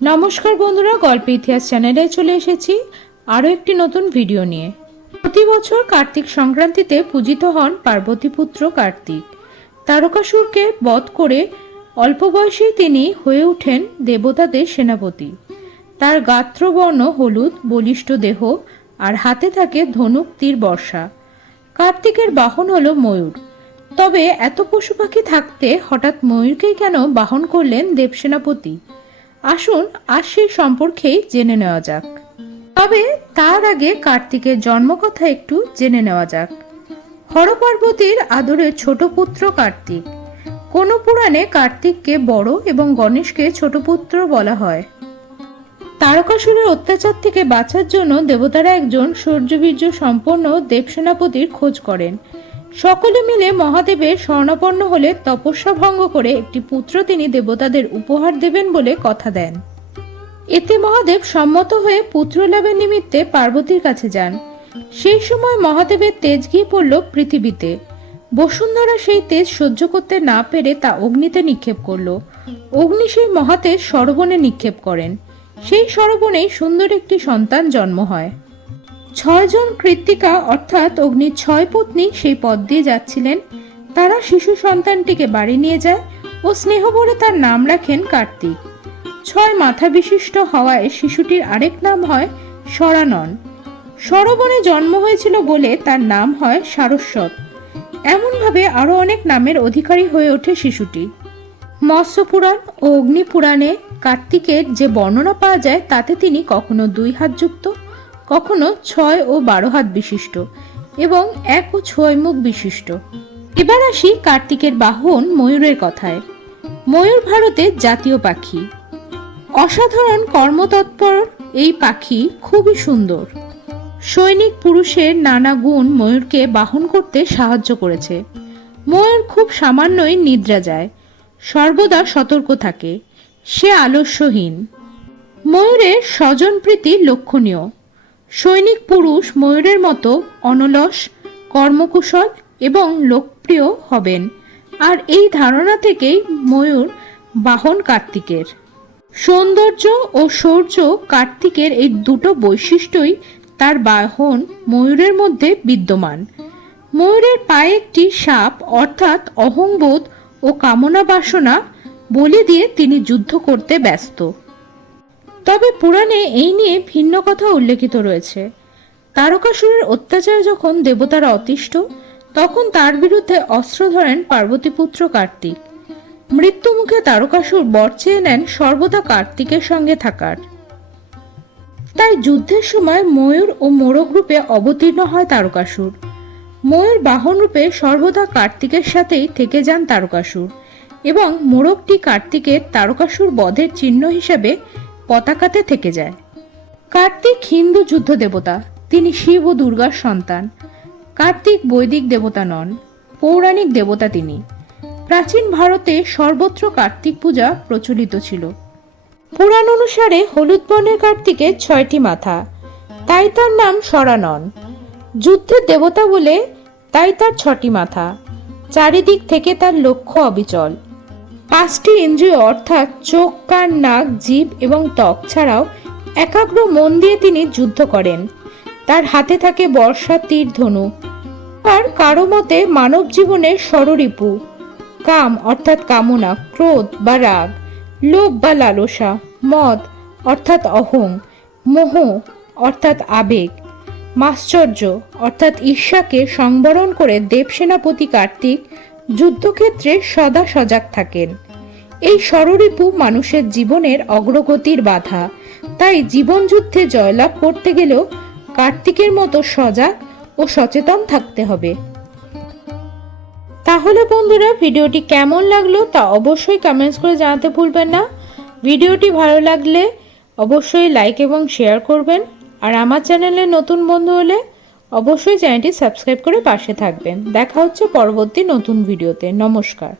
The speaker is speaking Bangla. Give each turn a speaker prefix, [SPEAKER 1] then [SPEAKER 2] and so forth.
[SPEAKER 1] নমস্কার বন্ধুরা, গল্প ইতিহাস চ্যানেলে চলে এসেছি আরও একটি নতুন ভিডিও নিয়ে। প্রতি বছর কার্তিক সংক্রান্তিতে পূজিত হন পার্বতীপুত্র কার্তিক। তারকাসুরকে বধ করে অল্প বয়সেই তিনি হয়ে ওঠেন দেবতাদের সেনাপতি। তার গাত্রবর্ণ হলুদ, বলিষ্ঠ দেহ, আর হাতে থাকে ধনুক তীর বর্ষা। কার্তিকের বাহন হলো ময়ূর। তবে এত পশু পাখি থাকতে হঠাৎ ময়ূরকেই কেন বাহন করলেন দেবসেনাপতি? আসুন, আর সেই সম্পর্কেই জেনে নেওয়া যাক। তবে তার আগে কার্তিকের জন্মকথা একটু জেনে নেওয়া যাক। হরপার্বতীর আদরের ছোট পুত্র কার্তিক। কোন পুরাণে কার্তিককে বড় এবং গণেশকে ছোট পুত্র বলা হয়। তারকাসুরের অত্যাচার থেকে বাঁচার জন্য দেবতারা একজন সূর্যবীর্য সম্পন্ন দেবসেনাপতির খোঁজ করেন। সকলে মিলে মহাদেবের স্বর্ণাপন্ন হলে তপস্যা ভঙ্গ করে একটি পুত্র তিনি দেবতাদের উপহার দেবেন বলে কথা দেন। এতে মহাদেব সম্মত হয়ে পুত্র লাভের নিমিত্তে পার্বতীর কাছে যান। সেই সময় মহাদেবের তেজ গিয়ে পড়ল পৃথিবীতে। বসুন্ধরা সেই তেজ সহ্য করতে না পেরে তা অগ্নিতে নিক্ষেপ করল। অগ্নি সেই মহাতেজ সরবনে নিক্ষেপ করেন। সেই সরবনেই সুন্দর একটি সন্তান জন্ম হয়। ছয়জন কৃত্তিকা, অর্থাৎ অগ্নির ছয় পত্নী, সেই পথ দিয়ে যাচ্ছিলেন। তারা শিশু সন্তানটিকে বাড়ি নিয়ে যায় ও স্নেহ বলে তার নাম রাখেন কার্তিক। ছয় মাথা বিশিষ্ট হওয়ায় শিশুটির আরেক নাম হয় সরানন সরবনে জন্ম হয়েছিল বলে তার নাম হয় সারস্বত। এমনভাবে আরও অনেক নামের অধিকারী হয়ে ওঠে শিশুটি। মৎস্য পুরাণ ও অগ্নি পুরাণে কার্তিকের যে বর্ণনা পাওয়া যায়, তাতে তিনি কখনো দুই হাত যুক্ত কখনো ছয় ও বারো হাত বিশিষ্ট এবং এক ও ছয় মুখ বিশিষ্ট। এবার আসি কার্তিকের বাহন ময়ূরের কথায়। ময়ূর ভারতের জাতীয় পাখি। অসাধারণ কর্মতৎপর এই পাখি খুবই সুন্দর। সৈনিক পুরুষের নানা গুণ ময়ূরকে বাহন করতে সাহায্য করেছে। ময়ূর খুব সামান্যই নিদ্রা যায়, সর্বদা সতর্ক থাকে, সে আলস্যহীন। ময়ূরের স্বজনপ্রীতি লক্ষণীয়। সৈনিক পুরুষ ময়ূরের মতো অনলস, কর্মকুশল এবং লোকপ্রিয় হবেন। আর এই ধারণা থেকেই ময়ূর বাহন কার্তিকের। সৌন্দর্য ও শৌর্য কার্তিকের এই দুটো বৈশিষ্ট্যই তার বাহন ময়ূরের মধ্যে বিদ্যমান। ময়ূরের পায়ে একটি সাপ, অর্থাৎ অহংবোধ ও কামনা বাসনা বলি দিয়ে তিনি যুদ্ধ করতে ব্যস্ত। তবে পুরাণে এই নিয়ে ভিন্ন কথা উল্লেখিত রয়েছে। তারকাসুরের অত্যাচার যখন দেবতারা অতিষ্ঠ, তখন তার বিরুদ্ধে অস্ত্র ধরেন পার্বতীপুত্র কার্তিক। মৃত্যুমুখে তারকাসুর বর চেয়ে নেন সর্বদা কার্তিকের সঙ্গে থাকার। তাই যুদ্ধের সময় ময়ূর ও মোরগ রূপে অবতীর্ণ হয় তারকাসুর। ময়ূর বাহন রূপে সর্বদা কার্তিকের সাথেই থেকে যান তারকাসুর এবং মোরগটি কার্তিকের তারকাসুর বধের চিহ্ন হিসেবে পতাকাতে থেকে যায়। কার্তিক হিন্দু যুদ্ধ দেবতা, তিনি শিব ও দুর্গার সন্তান। কার্তিক বৈদিক দেবতা নন, পৌরাণিক দেবতা তিনি। প্রাচীন ভারতে সর্বত্র কার্তিক পূজা প্রচলিত ছিল। পুরাণ অনুসারে হলুদ বর্ণের কার্তিকের ছয়টি মাথা, তাই তার নাম সরানন। যুদ্ধের দেবতা বলে তাই তার ছটি মাথা, চারিদিক থেকে তার লক্ষ্য অবিচল। পাঁচটি ইন্দ্রিয় অর্থাৎ চোখ, কান, নাক জীব এবং ত্বক ছাড়াও একাগ্র মন দিয়ে তিনি যুদ্ধ করেন। তার হাতে থাকে বর্ষা, তীর, ধনু। আর কারও মতে মানব জীবনের ষড়রিপু কাম অর্থাৎ কামনা, ক্রোধ বা রাগ। লোভ বা লালসা। মদ অর্থাৎ অহং। মোহ অর্থাৎ আবেগ। মাশ্চর্য অর্থাৎ ঈর্ষাকে সংবরণ করে দেবসেনাপতি কার্তিক যুদ্ধক্ষেত্রে সদা সজাগ থাকেন। এই ষড়রিপু মানুষের জীবনের অগ্রগতির বাধা। তাই জীবন যুদ্ধে জয়লাভ করতে গেলেও কার্তিকের মতো সজাগ ও সচেতন থাকতে হবে। তাহলে বন্ধুরা, ভিডিওটি কেমন লাগল তা অবশ্যই কমেন্টস করে জানাতে ভুলবেন না। ভিডিওটি ভালো লাগলে অবশ্যই লাইক এবং শেয়ার করবেন। আর আমার চ্যানেলে নতুন বন্ধু হলে অবশ্যই চ্যানেলটি সাবস্ক্রাইব করে পাশে থাকবেন। দেখা হচ্ছে পরবর্তী নতুন ভিডিওতে। নমস্কার।